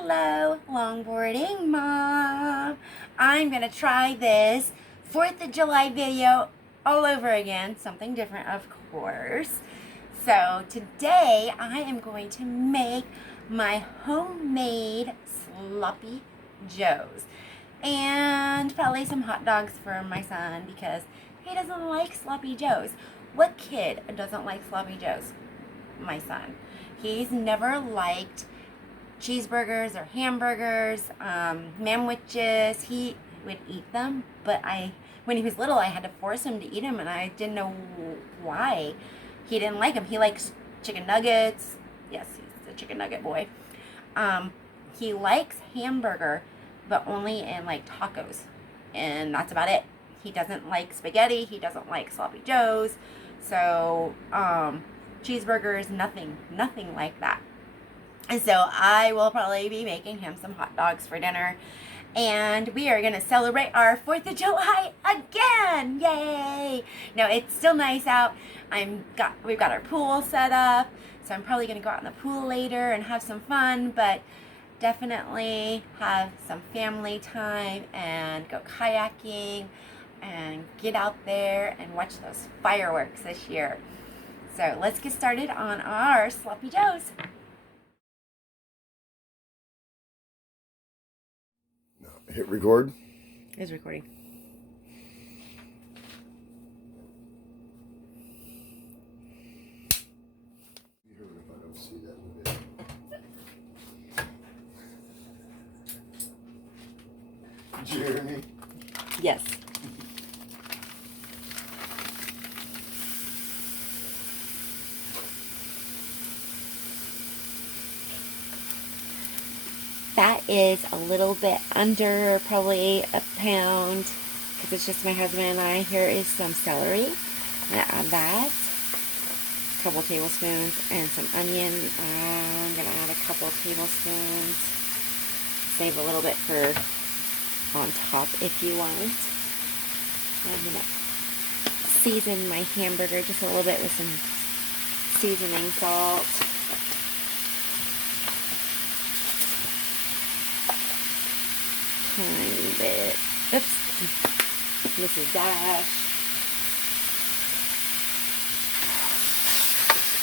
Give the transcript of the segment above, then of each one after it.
Hello, longboarding mom. I'm gonna try this 4th of July video all over again, something different of course. So today I am going to make my homemade sloppy joes and probably some hot dogs for my son because he doesn't like sloppy joes. What kid doesn't like sloppy joes? My son. He's never liked cheeseburgers or hamburgers, manwiches. He would eat them, but when he was little, I had to force him to eat them, and I didn't know why he didn't like them. He likes chicken nuggets. Yes, he's a chicken nugget boy. He likes hamburger, but only in like tacos, and that's about it. He doesn't like spaghetti. He doesn't like sloppy joes. So cheeseburgers, nothing like that. And so I will probably be making him some hot dogs for dinner. And we are going to celebrate our 4th of July again. Yay! No, it's still nice out. We've got our pool set up. So I'm probably going to go out in the pool later and have some fun. But definitely have some family time and go kayaking and get out there and watch those fireworks this year. So let's get started on our sloppy joes. Hit record. It's recording. You heard if I don't see that in the video. Jeremy? Yes. That is a little bit under probably a pound because it's just my husband and I. Here is some celery. I'm going to add that. A couple tablespoons and some onion. I'm going to add a couple tablespoons. Save a little bit for on top if you want. I'm going to season my hamburger just a little bit with some seasoning salt. Tiny bit. Oops. Mrs. Dash.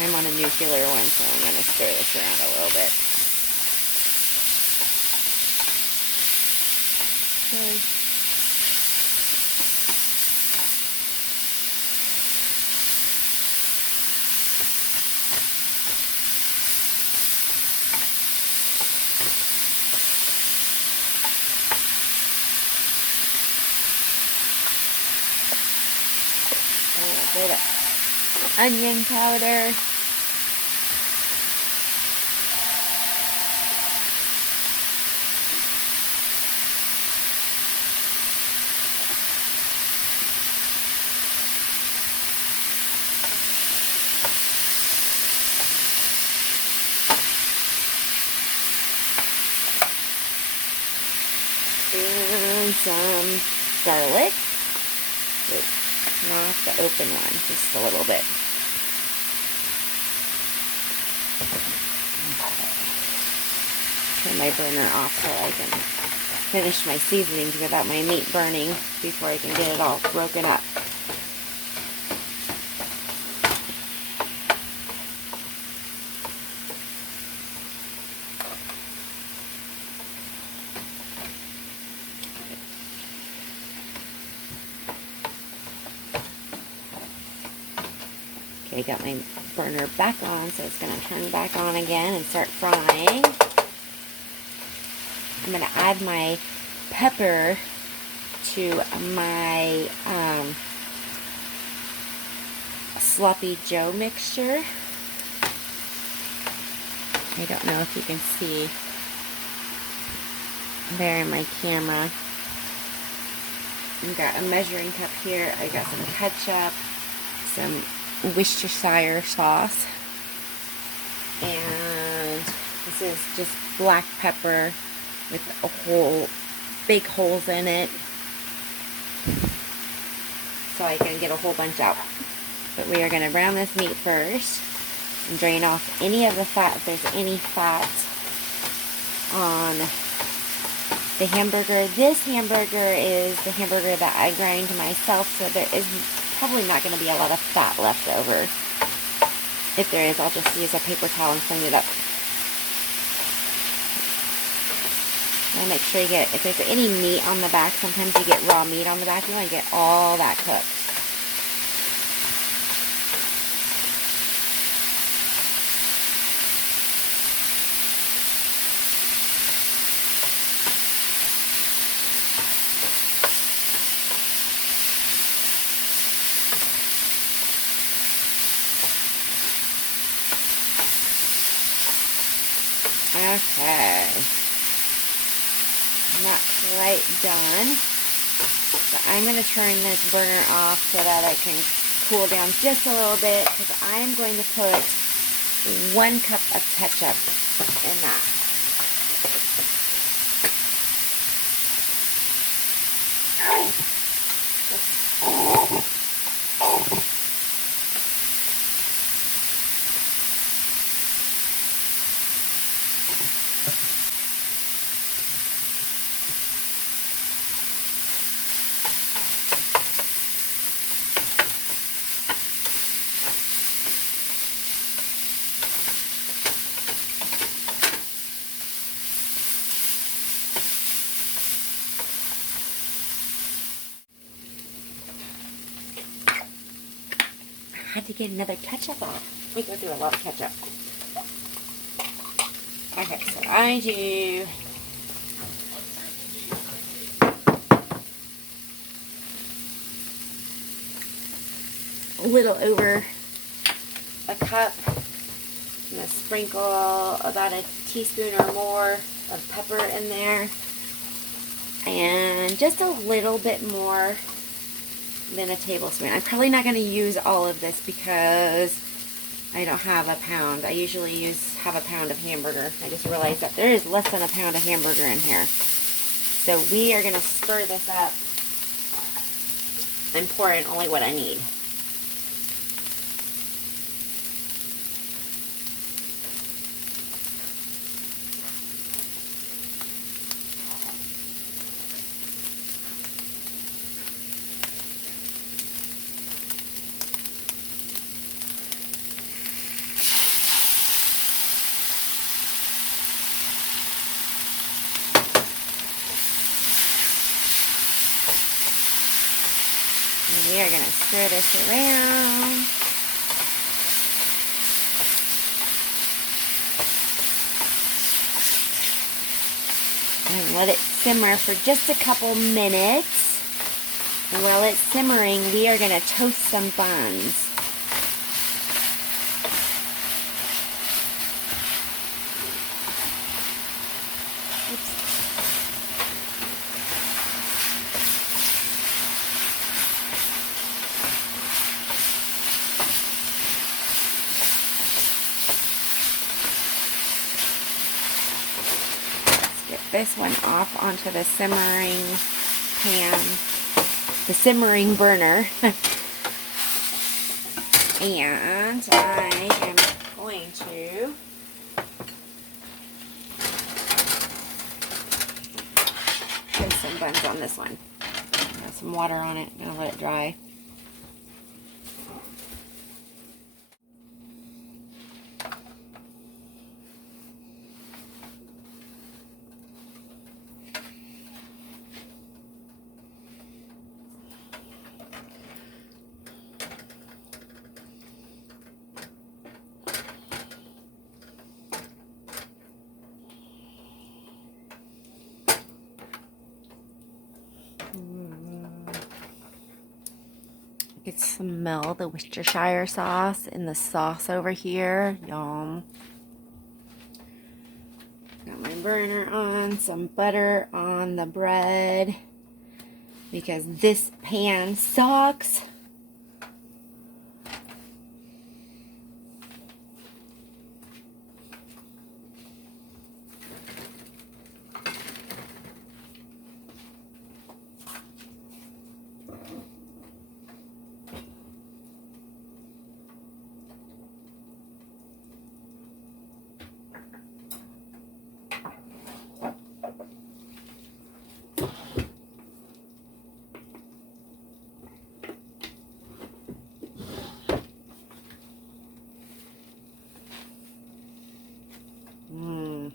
I'm on a nuclear one, so I'm going to stir this around a little bit. Okay. A little bit of onion powder. And some garlic. Not the open one, just a little bit. Turn my burner off so I can finish my seasonings without my meat burning before I can get it all broken up. Okay, got my burner back on, so it's going to turn back on again and start frying. I'm going to add my pepper to my sloppy joe mixture. I don't know if you can see there in my camera. I've got a measuring cup here. I got some ketchup, some Worcestershire sauce, and this is just black pepper with big holes in it, so I can get a whole bunch out. But we are going to brown this meat first and drain off any of the fat, if there's any fat on the hamburger. This hamburger is the hamburger that I grind myself, so there is probably not going to be a lot of fat left over. If there is, I'll just use a paper towel and clean it up. And make sure you get, if there's any meat on the back, sometimes you get raw meat on the back, you want to get all that cooked. Okay, not quite done, so I'm going to turn this burner off so that it can cool down just a little bit, because I'm going to put 1 cup of ketchup in that. I had to get another ketchup off. We go through a lot of ketchup. Okay, so I do a little over a cup. I'm going to sprinkle about a teaspoon or more of pepper in there. And just a little bit more than a tablespoon. I'm probably not going to use all of this because I don't have a pound. I usually have a pound of hamburger. I just realized that there is less than a pound of hamburger in here. So we are going to stir this up and pour in only what I need. And we are going to stir this around. And let it simmer for just a couple minutes. And while it's simmering, we are going to toast some buns. This one off onto the simmering pan, the simmering burner. And I am going to put some buns on this one. Got some water on it, I'm gonna let it dry. You can smell the Worcestershire sauce in the sauce over here. Yum. Got my burner on, some butter on the bread because this pan sucks. Mmm.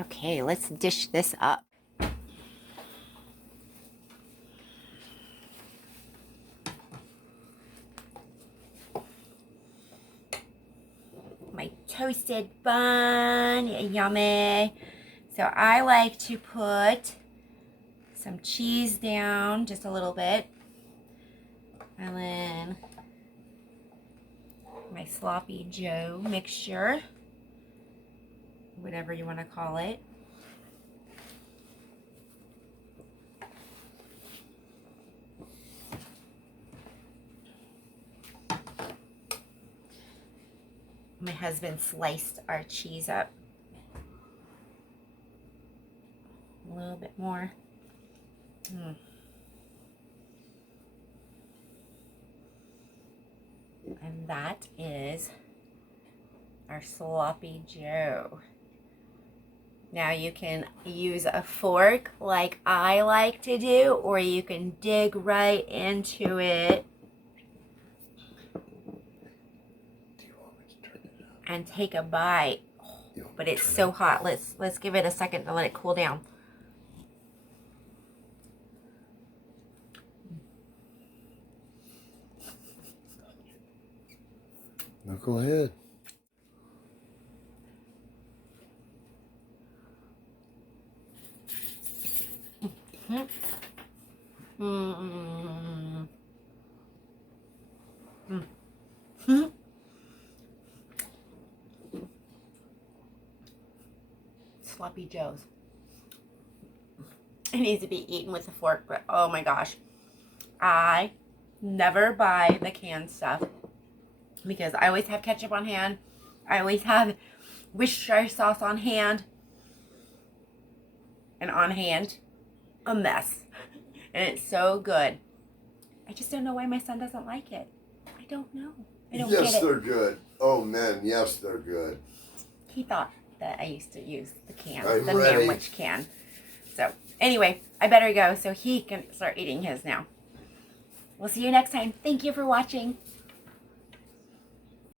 Okay, let's dish this up. My toasted bun, yummy. So I like to put some cheese down, just a little bit. And then my sloppy Joe mixture, whatever you want to call it. My husband sliced our cheese up a little bit more. And that is our sloppy Joe. Now you can use a fork like I like to do, or you can dig right into it and take a bite. But it's so hot. Let's give it a second to let it cool down. No, go ahead. Sloppy Joes. It needs to be eaten with a fork, but oh my gosh. I never buy the canned stuff because I always have ketchup on hand. I always have Worcestershire sauce on hand. And on hand, a mess. And it's so good. I just don't know why my son doesn't like it. I don't know. I don't Yes, get it. they're good. Oh, man, yes, they're good. He thought that I used to use the can, I'm the ready. Manwich can. So, anyway, I better go so he can start eating his now. We'll see you next time. Thank you for watching.